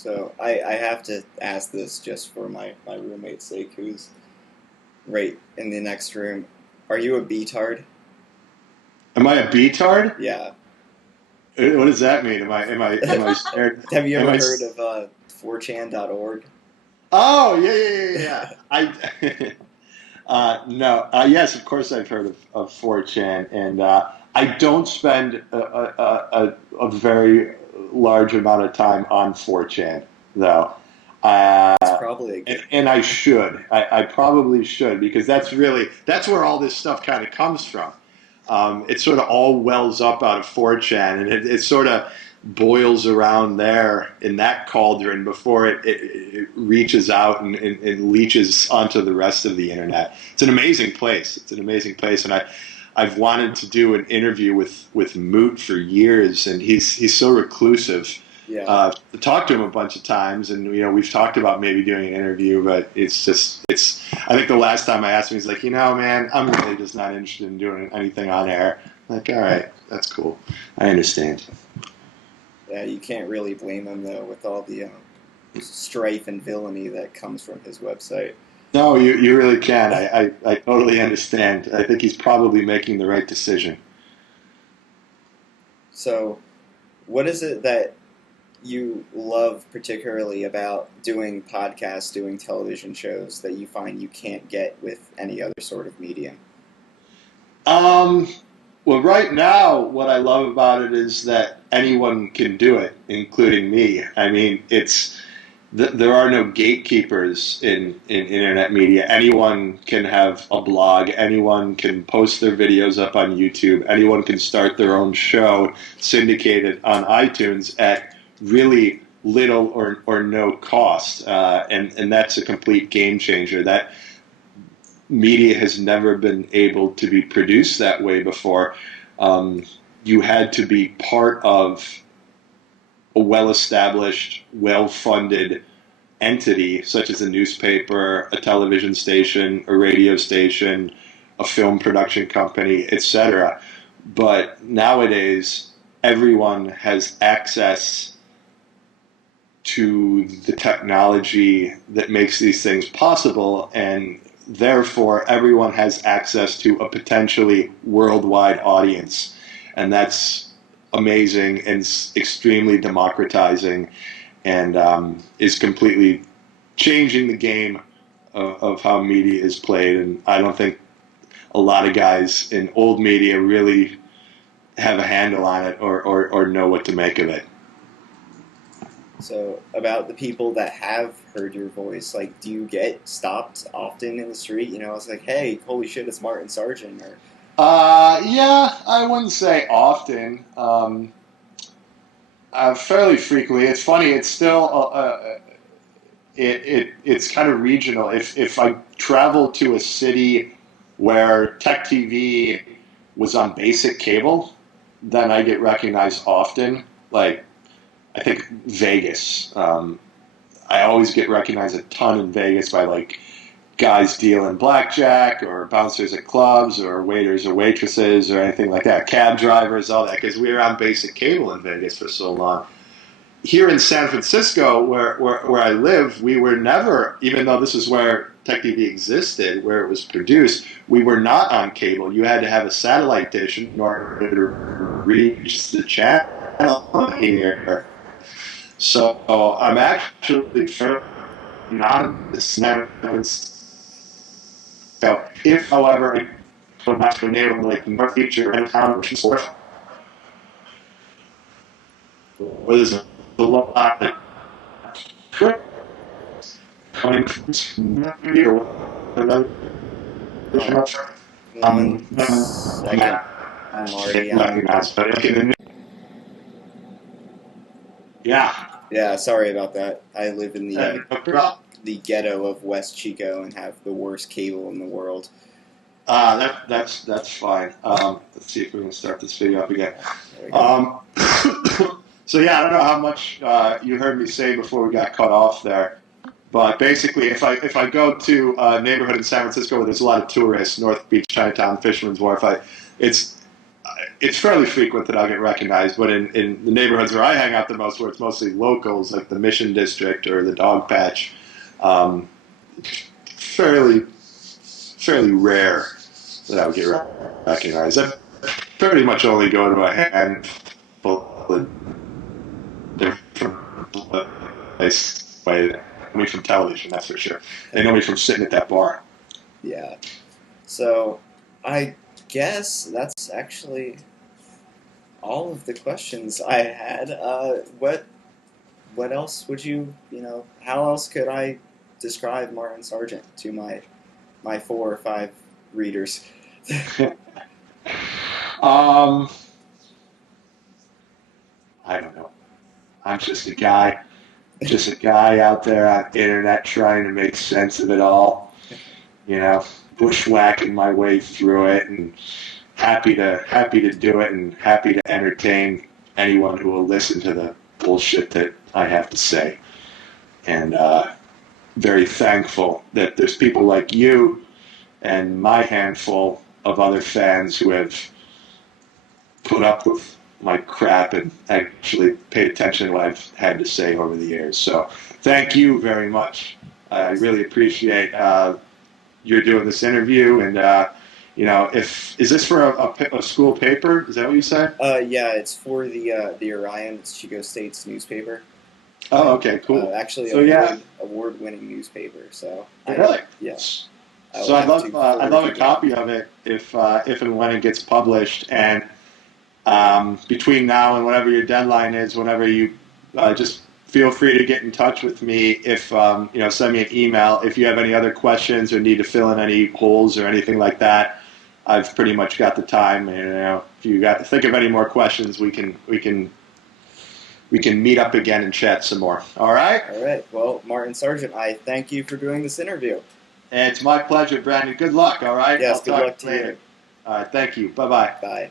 So I have to ask this just for my roommate's sake, who's right in the next room. Are you a B-tard? Am I a B-tard? Yeah. What does that mean? Am I scared? Have you Am ever I? heard of 4chan.org? Oh, yeah. I no. Yes, of course I've heard of 4chan, and I don't spend a very large amount of time on 4chan though. It's probably a good And I thing. should. I probably should because that's where all this stuff kind of comes from. It sort of all wells up out of 4chan, and it sort of boils around there in that cauldron before it reaches out and leaches onto the rest of the internet. It's an amazing place. It's an amazing place, and I've wanted to do an interview with Moot for years, and he's so reclusive. Yeah. To talk to him a bunch of times, and we've talked about maybe doing an interview, but it's. I think the last time I asked him, he's like, man, I'm really just not interested in doing anything on air. I'm like, all right, that's cool. I understand. Yeah, you can't really blame him though with all the strife and villainy that comes from his website. No, you really can. I totally understand. I think he's probably making the right decision. So, what is it that you love particularly about doing podcasts, doing television shows that you find you can't get with any other sort of medium? Um, well, right now, what I love about it is that anyone can do it, including me. I mean, there are no gatekeepers in internet media. Anyone can have a blog. Anyone can post their videos up on YouTube. Anyone can start their own show, syndicated on iTunes at really little or no cost. And that's a complete game changer. That media has never been able to be produced that way before. You had to be part of a well-established, well-funded entity, such as a newspaper, a television station, a radio station, a film production company, etc. But nowadays, everyone has access to the technology that makes these things possible, and therefore everyone has access to a potentially worldwide audience. And that's amazing and extremely democratizing, and is completely changing the game of how media is played. And I don't think a lot of guys in old media really have a handle on it or know what to make of it. So, about the people that have heard your voice, like, do you get stopped often in the street? It's like, hey, holy shit, it's Martin Sargent, or Yeah, I wouldn't say often. Fairly frequently. It's funny. It's still it's kind of regional. If I travel to a city where Tech TV was on basic cable, then I get recognized often. Like I think Vegas. I always get recognized a ton in Vegas by like guys dealing blackjack or bouncers at clubs or waiters or waitresses or anything like that. Cab drivers, all that, because we were on basic cable in Vegas for so long. Here in San Francisco, where I live, we were never, even though this is where Tech TV existed, where it was produced, we were not on cable. You had to have a satellite dish in order to reach the channel here. So I'm actually not in the San Francisco. So if, however, I go back to a neighborhood like North Beach or downtown or Forth, where there's a lot of coming from here or another. um, one second, Marty. Yeah. Yeah, sorry about that. I live in the ghetto of West Chico and have the worst cable in the world. That's fine. Let's see if we can start this video up again. There we go. So yeah, I don't know how much you heard me say before we got cut off there, but basically, if I go to a neighborhood in San Francisco where there's a lot of tourists, North Beach, Chinatown, Fisherman's Wharf, it's it's fairly frequent that I'll get recognized, but in the neighborhoods where I hang out the most, where it's mostly locals, like the Mission District or the Dog Patch, um, fairly fairly rare that I would get recognized. I pretty much only go to a handful of different places. They know me from television, that's for sure. They know me from sitting at that bar. Yeah. So, I guess that's actually all of the questions I had. What else would how else could I describe Martin Sargent to my 4 or 5 readers? I don't know. I'm just a guy out there on the internet trying to make sense of it all. Bushwhacking my way through it, and happy to do it, and happy to entertain anyone who will listen to the bullshit that I have to say. And very thankful that there's people like you and my handful of other fans who have put up with my crap and actually paid attention to what I've had to say over the years. So thank you very much. I really appreciate you're doing this interview, and is this for a school paper? Is that what you said? Yeah, it's for the Orion. It's Chico State's newspaper. Oh, okay, cool. Actually, award-winning newspaper. So really, yes. So I'd love a copy of it if and when it gets published. And between now and whatever your deadline is, whenever you just feel free to get in touch with me. If send me an email if you have any other questions or need to fill in any holes or anything like that. I've pretty much got the time. And, if you got to think of any more questions, we can meet up again and chat some more. All right? All right. Well, Martin Sargent, I thank you for doing this interview. And it's my pleasure, Brandon. Good luck, all right? Yes, good luck to you. All right, thank you. Bye-bye. Bye.